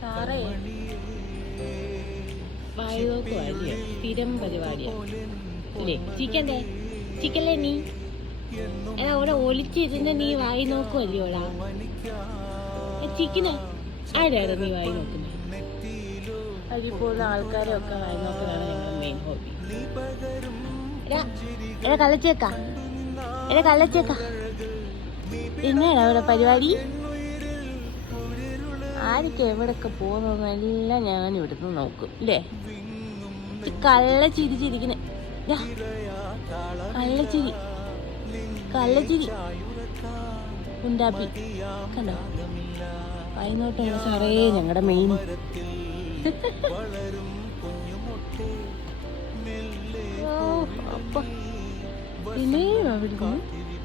സാറേ വായി നോക്കുവാല്ലേ, സ്ഥിരം പരിപാടിയാ അല്ലേ? ചിക്കൻ്റെ ചിക്കല്ലേ നീ എടാ അവിടെ ഒളിച്ചിരുന്ന് നീ വായി നോക്കുവല്ലോടാ ചിക്കന്. ആരാണ് നീ വായി നോക്കുന്നത്? അതിൽ പോകുന്ന ആൾക്കാരെ ഒക്കെ വായി നോക്കുന്നതാണ് ഞങ്ങളുടെ മെയിൻ ഹോബി. എടാ കള്ളച്ചേക്ക, എടാ കള്ളച്ചേക്ക, എന്നാണ് അവിടെ പരിപാടി? ആരൊക്കെ എവിടെയൊക്കെ പോകുന്നതെന്നെല്ലാം ഞാൻ ഇവിടുന്ന് നോക്കും അല്ലേ? കള്ളച്ചിരി ചിരിക്കണേ, കള്ളച്ചിരി കള്ളച്ചിരി ഉണ്ടാപ്പി കണ്ടോ? വൈകുന്നോട്ടാണ് സാറേ ഞങ്ങളുടെ മെയിൻ. പിന്നെ അവിടുന്ന്